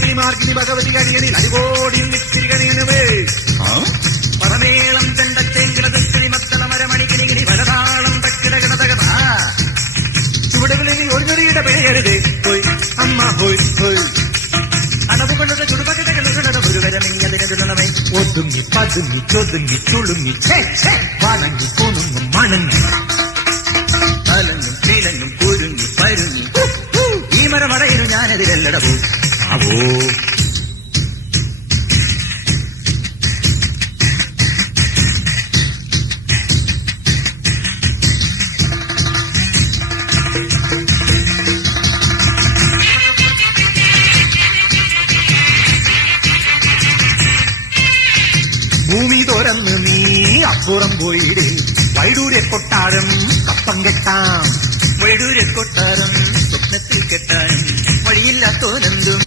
మైత్రి మార్గిని భగవతి గడియని నడిగోడి నిత్రి గడియనవే పరమేళం చెండచ్చెంగిల దృష్టి మత్తల మరమణికిని വരതാളം തക്കിടകിടതകത ചുവടുകളിൽ ഒരു ചെറിയുടെ പേരുതേ പോയി അമ്മ പോയി പോയി അടവുകളുടെ ചുടുപകടകളുടെ ഒരു വരമെങ്കിലതിനെ ഒതുങ്ങി പതുങ്ങി ചൊതുങ്ങി ചുളുങ്ങി വണങ്ങി കൊണുങ്ങും മണങ്ങി തലങ്ങും തീലങ്ങും കുരുങ്ങി പരുങ്ങി ഈ മരമടയിലും ഞാനെതിരല്ലട പോ ആവോ ഭൂമി തുറന്ന് നീ അപ്പുറം പോയിടേ വൈഡൂരെ കൊട്ടാരം കപ്പം കെട്ടാം വൈഡൂരെ കൊട്ടാരം സ്വപ്നത്തിൽ കെട്ടാൻ വഴിയില്ലാത്തോരെന്തും